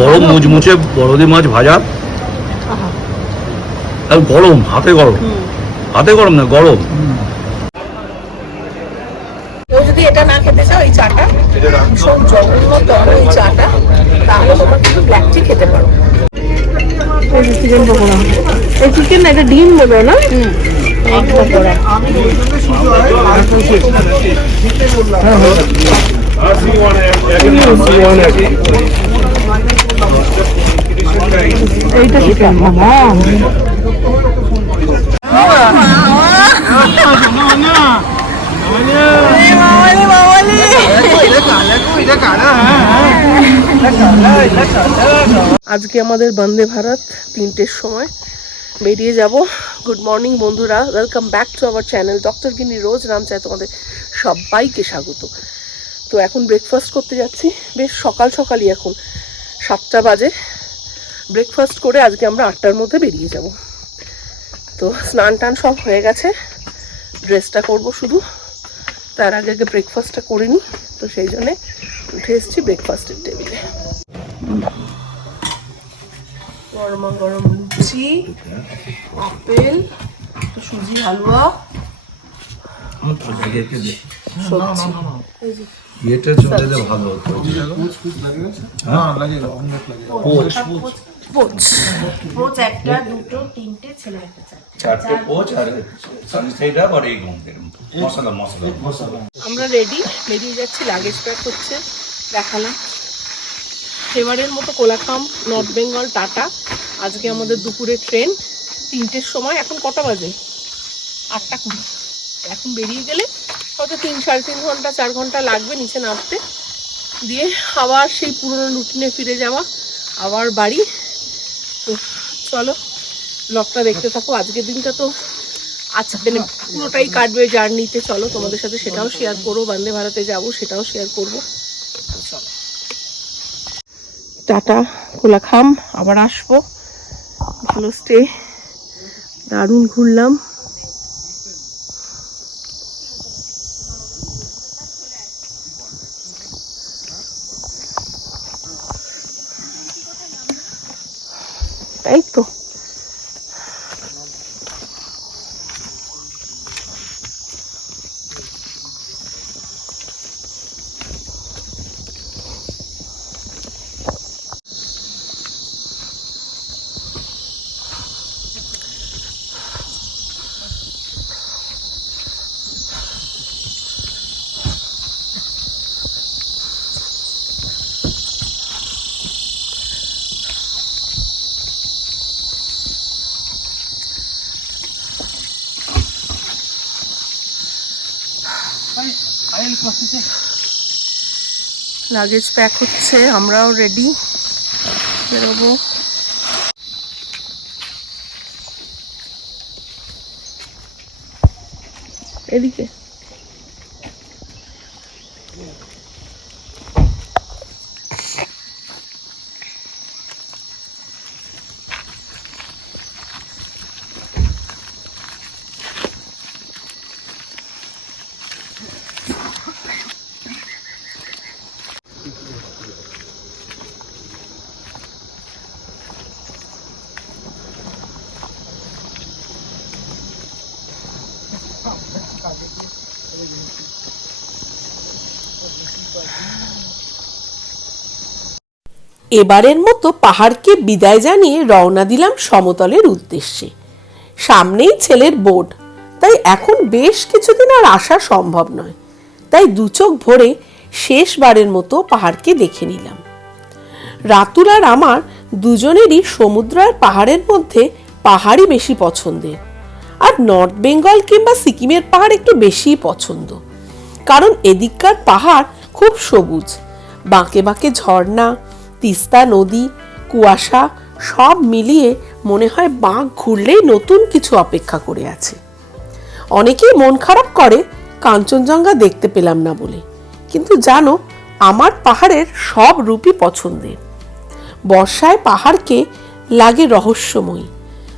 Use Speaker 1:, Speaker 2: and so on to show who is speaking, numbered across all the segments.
Speaker 1: গরম মুচমুচে বড়দি মাছ ভাজা। আর গরম হাতে গরম। হাতে গরম না গরম।
Speaker 2: কেউ যদি এটা না খেতে চাও এই চাটা ভীষণ এই চাটা তাহলে তোমরা কিন্তু ব্ল্যাক টি খেতে পারো। এই চিকেন পকোড়া। এই চিকেন এটা ডিম দেবে না? পকোড়া এইটা আজকে আমাদের বন্দে ভারত তিনটের সময়। বেরিয়ে যাব। গুড মর্নিং বন্ধুরা। Welcome back to our channel doctor Gini Rose নাম চায় তোমাদের সবাইকে স্বাগত। তো এখন ব্রেকফাস্ট করতে যাচ্ছি। বেশ সকাল সকালই এখন। সাতটা বাজে। ব্রেকফাস্ট করে আজকে আমরা আটটার মধ্যে বেরিয়ে যাব। তো স্নান টান সব হয়ে গেছে। ড্রেসটা করব শুধু। তার আগে আগে ব্রেকফাস্টটা করে নিই। তো সেই জন্যে উঠে এসেছি ব্রেকফাস্টের টেবিলে গরম গরম লুচি আপেল সুজি হালুয়া।
Speaker 1: ইয়েটা চলে ভালো হতো। পোচ।
Speaker 2: পোচ। পোচ একটা দুটো তিনটে ছেলে একটা চারটে।
Speaker 1: চারটে পোচ আর আর এই গন্ধের মশলা মশলা।
Speaker 2: আমরা রেডি বেরিয়ে যাচ্ছি লাগেজ প্যাক হচ্ছে দেখালাম। মতো কোলাখাম নর্থ বেঙ্গল টাটা আজকে আমাদের দুপুরে ট্রেন তিনটের সময় এখন কটা বাজে? আটটা কুড়ি। এখন বেরিয়ে গেলে হয়তো তিন সাড়ে তিন ঘণ্টা চার ঘণ্টা লাগবে নিচে নামতে। দিয়ে আবার সেই পুরনো রুটিনে ফিরে যাওয়া আবার বাড়ি। তো চলো ব্লগটা দেখতে থাকো। আজকের দিনটা তো আচ্ছা মানে পুরোটাই কাটবে জার্নিতে চলো তোমাদের সাথে সেটাও শেয়ার করব। বন্দে ভারতে যাব সেটাও শেয়ার করব। চলো। টাটা কোলাখাম। আবার আসব। ভালো স্টে দারুণ ঘুরলাম তাই তো লাগেজ প্যাক হচ্ছে আমরাও রেডি বেরোবো। এদিকে।
Speaker 3: এবারের মতো পাহাড়কে বিদায় জানিয়ে রওনা দিলাম সমতলের উদ্দেশ্যে। সামনেই ছেলের বোর্ড তাই এখন বেশ কিছুদিন আর আসা সম্ভব নয়। তাই দু চোখ ভরে শেষবারের মতো পাহাড়কে দেখে নিলাম। রাতুল আর আমার দুজনেরই সমুদ্র আর পাহাড়ের মধ্যে পাহাড়ই বেশি পছন্দের। আর নর্থ বেঙ্গল কিংবা সিকিমের পাহাড় একটু বেশিই পছন্দ। কারণ এদিককার পাহাড় খুব সবুজ, বাঁকে বাঁকে ঝর্ণা তিস্তা, নদী, কুয়াশা সব মিলিয়ে মনে হয় বাঁক ঘুরলেই নতুন কিছু অপেক্ষা করে আছে। অনেকেই মন খারাপ করে, কাঞ্চনজঙ্ঘা দেখতে পেলাম না বলে। কিন্তু জানো, আমার পাহাড়ের সব রূপই পছন্দের। বর্ষায় পাহাড়কে লাগে রহস্যময়ী।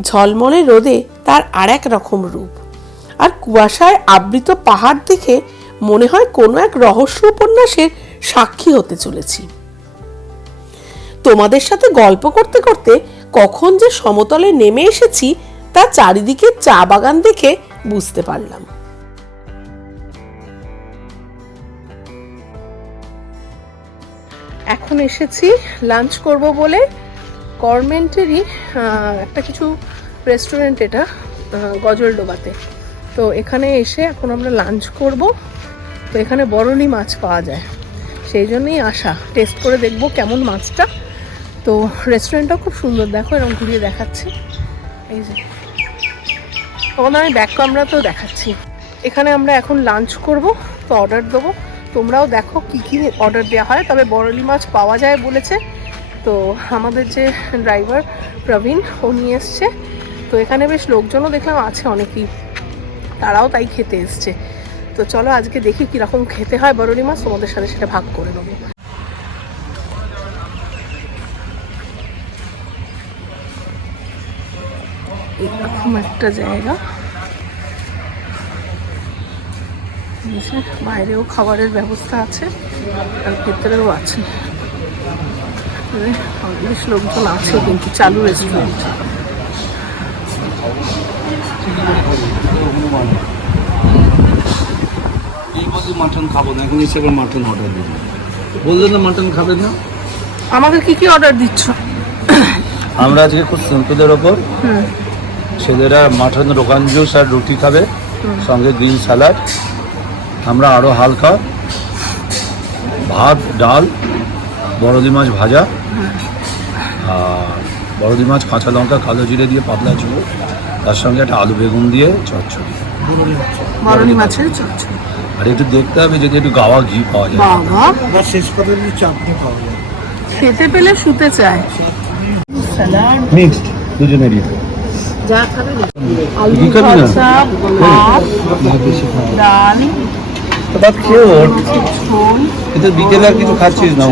Speaker 3: ঝলমলে রোদে তার আর এক রকম রূপ। আর কুয়াশায় আবৃত পাহাড় দেখে মনে হয় কোনো এক রহস্য উপন্যাসের সাক্ষী হতে চলেছি। তোমাদের সাথে গল্প করতে করতে কখন যে সমতলে নেমে এসেছি তা চারিদিকে চা বাগান দেখে বুঝতে পারলাম।
Speaker 2: এখন এসেছি লাঞ্চ করব বলে। গভর্নমেন্টেরই একটা কিছু রেস্টুরেন্ট এটা গজলডোবাতে। তো এখানে এসে এখন আমরা লাঞ্চ করব। তো এখানে বরলি মাছ পাওয়া যায়। সেই জন্যই আসা। টেস্ট করে দেখব কেমন মাছটা। তো রেস্টুরেন্টটাও খুব সুন্দর। দেখো, এরকম ঘুরিয়ে দেখাচ্ছি। এই যে। তখন আমি ব্যাক ক্যামেরাতেও দেখাচ্ছি। এখানে আমরা এখন লাঞ্চ করব, তো অর্ডার দেবো। তোমরাও দেখো কি কি অর্ডার দেওয়া হয়। তবে বরলি মাছ পাওয়া যায় বলেছে। তো আমাদের যে ড্রাইভার প্রবীণ, ও নিয়ে এসছে। তো এখানে বেশ লোকজনও দেখলাম আছে অনেকেই। তারাও তাই খেতে এসছে। তো চলো আজকে দেখি কীরকম খেতে হয় বরলি মাছ। তোমাদের সাথে সেটা ভাগ করে নেব। একটা জায়গা। বাইরেও খাবারের ব্যবস্থা আছে আর ভেতরেও আছে। এই বেশ লোকজন আছে কিন্তু চালু রেস্টুরেন্ট
Speaker 1: মাটন খাব না এখন এসে মাটন অর্ডার দিন বললেন না মাটন খাবেন না?
Speaker 2: আমাকে কি কি অর্ডার দিচ্ছ?
Speaker 1: আমরা আজকে খুব সিম্পলের ওপর
Speaker 2: হুম।
Speaker 1: ছেলেরা মাটন রোগান জুস আর রুটি খাবে সঙ্গে গ্রিন স্যালাড। আমরা আরও হালকা ভাত ডাল বড়দি মাছ ভাজা আর বড়দি মাছ কাঁচা লঙ্কা কালো জিরে দিয়ে পাতলা চুড়ো তার সঙ্গে একটা আলু বেগুন দিয়ে চচ্চড়ি।
Speaker 2: বরলি মাছের চচ্চড়ি।
Speaker 1: আর একটু দেখতে হবে যদি একটু গাওয়া ঘি পাওয়া যায়।
Speaker 2: বাবা
Speaker 4: শেষ পর্যন্ত চাটনি পাওয়া যায়।
Speaker 2: খেতে পেলে শুতে চায়।
Speaker 1: মিক্সড দুজনেরই।
Speaker 2: যা আলু ভাত ডাল
Speaker 1: ভাত খেয়ে ওর বিকেলে আর কিছু খাচ্ছিস না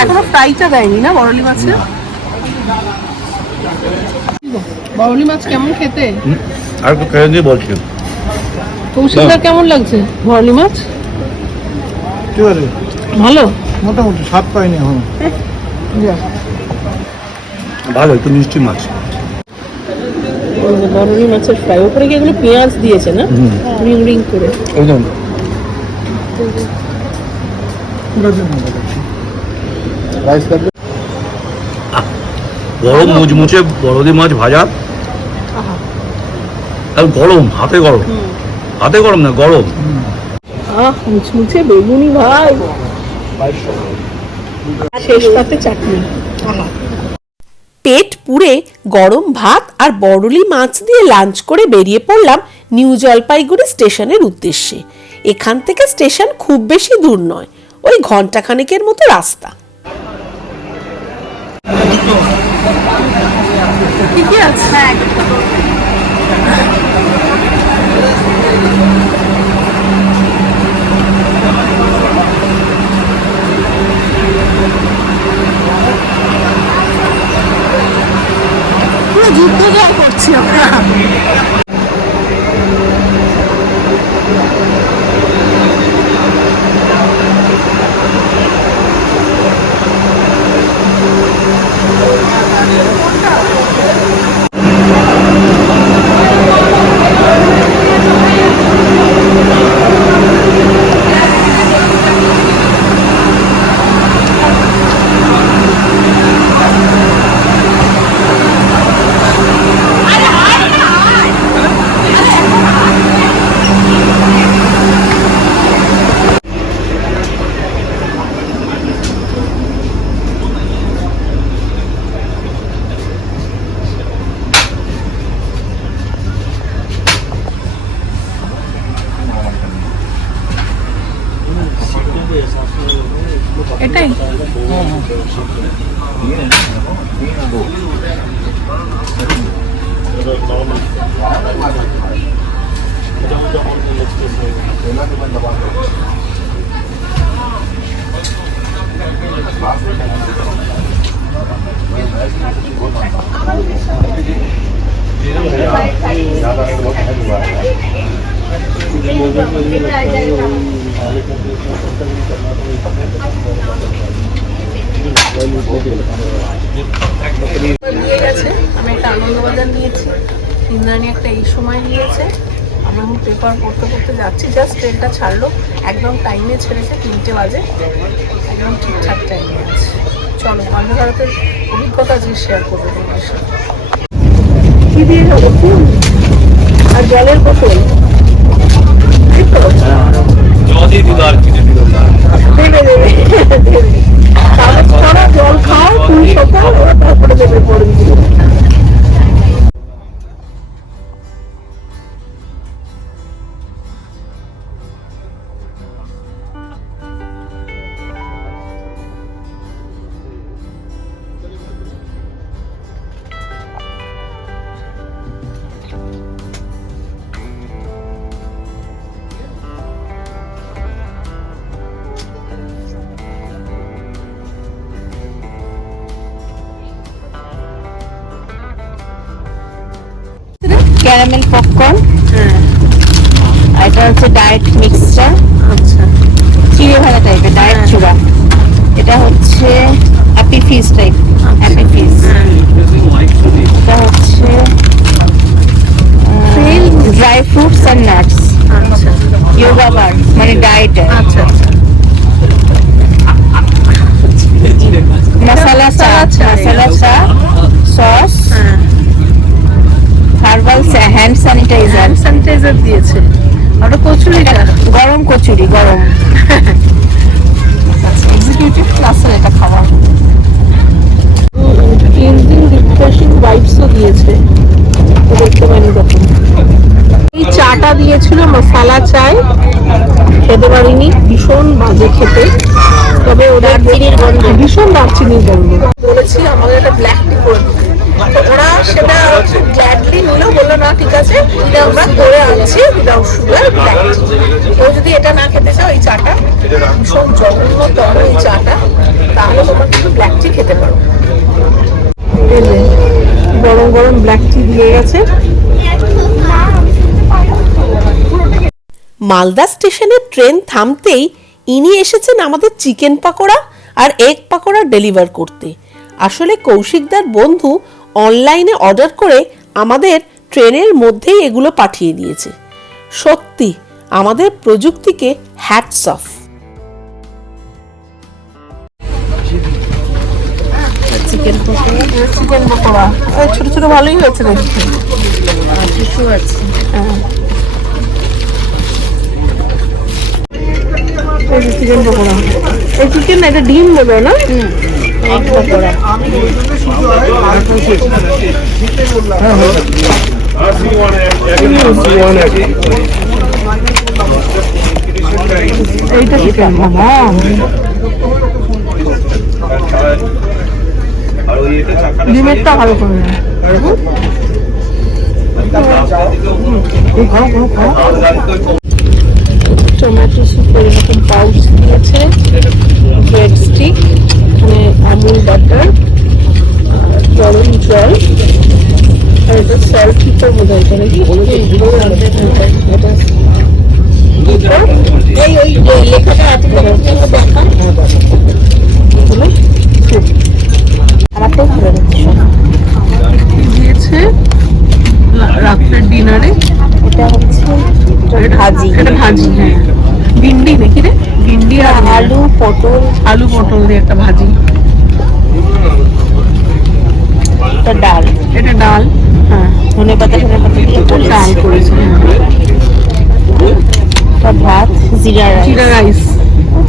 Speaker 2: এখনও ফ্রাইটা দেয়নি না বরলি মাছের বরলি মাছ কেমন খেতে?
Speaker 1: আর একটু খেয়ে দিয়ে বলছি।
Speaker 2: কৌশিকদার কেমন লাগছে বরলি মাছ? ভালো?
Speaker 4: মোটামুটি স্বাদ পাইনি এখন।
Speaker 1: ভালো একটু মিষ্টি মাছ।
Speaker 2: বরলি মাছের ফ্রাই ওপরে কি এগুলো পেঁয়াজ দিয়েছে না? রিং রিং করে।
Speaker 1: একদম। গরম মুচমুচে বড়দি মাছ ভাজা। আর গরম হাতে গরম। হাতে গরম না গরম।
Speaker 2: আহ মুচমুচে বেগুনি ভাই। শেষ পাতে চাটনি। আহা
Speaker 3: পেট পুড়ে গরম ভাত আর বড়লি মাছ দিয়ে লাঞ্চ করে বেরিয়ে পড়লাম নিউ জলপাইগুড়ি স্টেশনের উদ্দেশ্যে। এখান থেকে স্টেশন খুব বেশি দূর নয় ওই ঘন্টাখানেকের মতো রাস্তা।
Speaker 2: কি কি আছে পুরো যুদ্ধ জয় করছি আমরা। আমি একটা আনন্দবাজার নিয়েছি। ইন্দ্রাণী একটা এই সময় নিয়েছে। আমি পেপার পড়তে পড়তে যাচ্ছি। জাস্ট ট্রেনটা ছাড়লো। একদম টাইমে ছেড়েছে তিনটে বাজে। একদম ঠিকঠাক টাইমে আছে। চলো বন্দে ভারতের অভিজ্ঞতা আজকে শেয়ার করব তোমাদের সাথে। কি দিয়ে যাব? ফুল? আর জলের বোতল? দেবে দেবে দেবে। কাগজ জল খাও ফুল শোকাও ওরা তারপরে দেবে পরের
Speaker 5: ক্যারামেল পপকর্ন
Speaker 2: হ্যাঁ।
Speaker 5: আর এটা হচ্ছে ডায়েট মিক্সচার
Speaker 2: আচ্ছা।
Speaker 5: চিড়ে ভাজা টাইপের ডায়েট। চূড়া। এটা হচ্ছে happy fish type happy fish এটা হচ্ছে ড্রাই ফ্রুটস অ্যান্ড নাটস
Speaker 2: আচ্ছা।
Speaker 5: ইয়োগা বার মানে ডায়েট
Speaker 2: আচ্ছা আচ্ছা।
Speaker 5: মশলা চা
Speaker 2: মশলা চা,
Speaker 5: sauce herbal hand sanitiser
Speaker 2: hand sanitiser দিয়েছে। ওটা কচুরিটা
Speaker 5: গরম কচুরি গরম। এক্সিকিউটিভ ক্লাসের এটা খাবার।
Speaker 2: ক্লিনজিং রিফ্রেশিং ওয়াইপসও দিয়েছে। দেখতে পাইনি তখন এই চাটা দিয়েছিল মশালা চায় খেতে পারিনি ভীষণ বাজে খেতে। তবে ওদের ভীষণ দারচিনির গন্ধ। বলেছি আমাদের একটা ব্ল্যাক টি করে ওরা সেটা গ্ল্যাডলি নিল, বলল, না, ঠিক আছে, এটা আমরা করে আনছি উইদাউট সুগার ব্ল্যাক যদি এটা না খেতে চাও এই চাটা, ভীষণ জঘন্যতম এই চাটা, তাহলে তোমরা কিন্তু ব্ল্যাক টি খেতে পারো। গরম গরম ব্ল্যাক টি দিয়ে গেছে।
Speaker 3: মালদা স্টেশনে ট্রেন থামতেই ইনি এসেছেন আমাদের চিকেন পাকোড়া আর এগ পাকোড়া ডেলিভার করতে। আসলে কৌশিকদার বন্ধু অনলাইনে অর্ডার করে আমাদের ট্রেনের মধ্যেই এগুলো পাঠিয়ে দিয়েছে। সত্যি আমাদের প্রযুক্তিকে hats off
Speaker 2: chicken pakora? Chicken pakora. ওই ছোট ছোট ভালোই হয়েছে
Speaker 5: আছে।
Speaker 2: চিকেন পকোড়া। এই চিকেন না এটা ডিম দেবে না?
Speaker 5: এগ পকোড়া
Speaker 2: এইটা চিকেন বাবা ডিমেরটা ভালো করে টমেটো সুপের এরকম পাউচ দিয়েছে ব্রেড স্টিক এখানে আমুল বাটার গরম জল আর এটা সল্ট কিটো বোধ হয় এটা নাকি? এই ওই লেখাটা আছে দেখা এগুলো
Speaker 5: আমার তো ভালো লাগছে
Speaker 2: দিয়েছে রাত্রের ডিনারে
Speaker 5: এটা হচ্ছে ভাজি।
Speaker 2: এটা ভাজি হ্যাঁ। ভিন্ডি দেখি রে? ভিন্ডি আর
Speaker 5: আলু পটল
Speaker 2: আলু পটল দিয়ে একটা ভাজি।
Speaker 5: এটা ডাল।
Speaker 2: এটা ডাল। হ্যাঁ
Speaker 5: ধনে পাতা ধনে পাতা দিয়ে।
Speaker 2: ডাল করেছে।
Speaker 5: এটা ভাত জিরা রাইস।
Speaker 2: জিরা রাইস।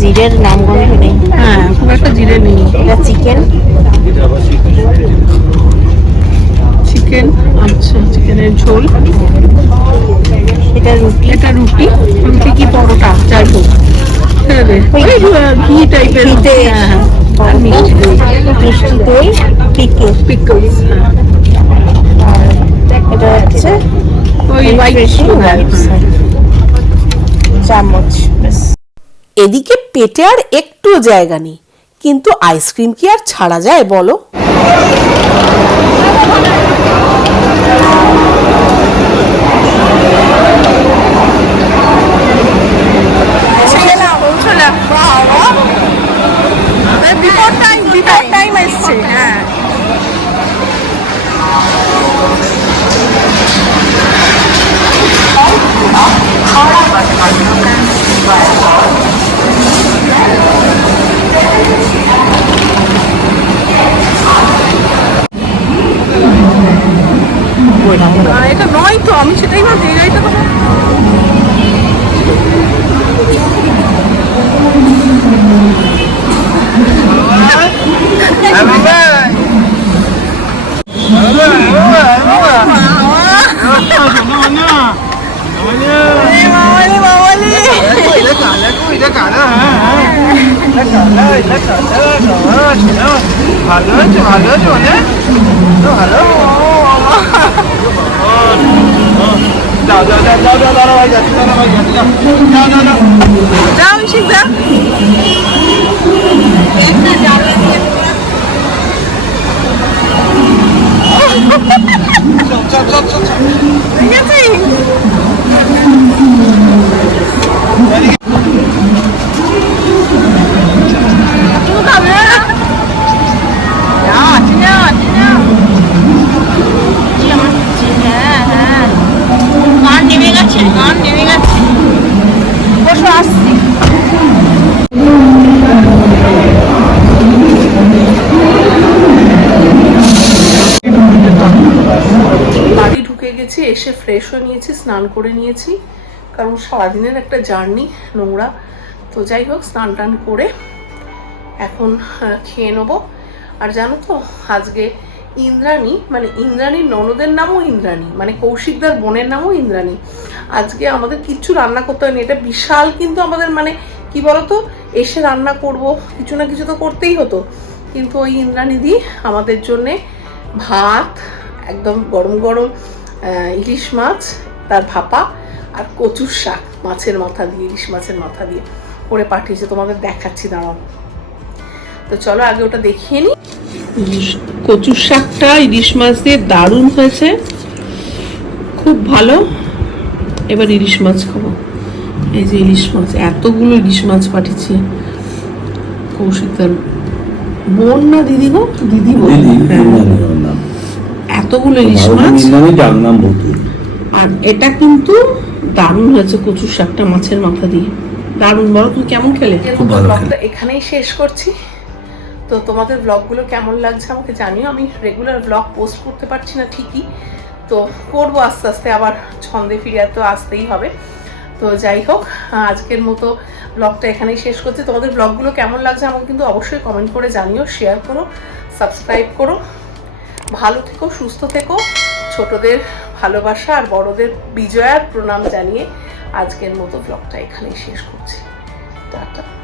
Speaker 5: জিরের নাম গন্ধ নেই।
Speaker 2: হ্যাঁ খুব একটা জিরে নেই।
Speaker 5: এটা চিকেন।
Speaker 2: চিকেন আচ্ছা চিকেনের ঝোল।
Speaker 5: এটা রুটি।
Speaker 2: এটা রুটি। রুটি কি পরোটা? যাই হোক। ঘি টাইপের
Speaker 5: ঘিতে
Speaker 2: হ্যাঁ হ্যাঁ। আর মিষ্টি দই
Speaker 5: পিকল
Speaker 2: পিকলস
Speaker 5: এটা হচ্ছে
Speaker 2: ওই হোয়াইট সুগার
Speaker 5: চামচ
Speaker 3: এদিকে পেটে আর একটু জায়গা নেই। কিন্তু আইসক্রিম কি আর ছাড়া যায় বলো?
Speaker 2: বাড়ি গেছি, এসে ফ্রেশ হয়ে নিয়েছি, স্নান করে নিয়েছি। কারণ সারাদিনের একটা জার্নি নোংরা। তো যাই হোক, স্নান টান করে এখন খেয়ে নেব। আর জানো তো, আজকে ইন্দ্রাণী মানে ইন্দ্রাণীর ননদের নামও ইন্দ্রাণী মানে কৌশিকদার বোনের নামও ইন্দ্রাণী। আজকে আমাদের কিচ্ছু রান্না করতে হয়নি, এটা বিশাল কিন্তু আমাদের মানে কি বলতো, এসে রান্না করব, কিছু না কিছু তো করতেই হতো। কিন্তু ওই ইন্দ্রাণী দি আমাদের জন্যে ভাত, একদম গরম গরম ইলিশ মাছ তার ভাপা আর কচুর শাক মাছের মাথা দিয়ে ইলিশ মাছের মাথা দিয়ে। করে পাঠিয়েছে তোমাদের দেখাচ্ছি দাঁড়াও। তো চলো আগে ওটা দেখিয়ে নিই কচুর শাকটা ইলিশ মাছ দিয়ে দারুণ হয়েছে। খুব ভালো। এবার ইলিশ মাছ খাব। এই যে ইলিশ মাছ এতগুলো ইলিশ মাছ পাঠিয়েছে। কৌশিকদার বোন না দিদি গো? দিদি বোন হ্যাঁ। এতগুলো ইলিশ মাছ?
Speaker 1: ডাকনাম ভর্তি
Speaker 2: আর এটা কিন্তু দারুণ হয়েছে কচুর শাকটা মাছের মাথা দিয়ে। দারুণ। বলো তুমি কেমন খেলে?
Speaker 1: খুব ভালো
Speaker 2: ব্লগটা এখানেই শেষ করছি। তো তোমাদের ব্লগগুলো কেমন লাগছে আমাকে জানিও। আমি রেগুলার ব্লগ পোস্ট করতে পারছি না ঠিকই। তো করব আস্তে আস্তে আবার ছন্দে ফিরে তো আসতেই হবে। তো যাই হোক আজকের মতো ব্লগটা এখানেই শেষ করছি। তোমাদের ব্লগগুলো কেমন লাগছে আমাকে কিন্তু অবশ্যই কমেন্ট করে জানিও শেয়ার করো সাবস্ক্রাইব করো। ভালো থেকো, সুস্থ থেকো। ছোটদের ভালোবাসা আর বড়দের বিজয়ার প্রণাম জানিয়ে আজকের মতো ব্লগটা এখানেই শেষ করছি। টাটা।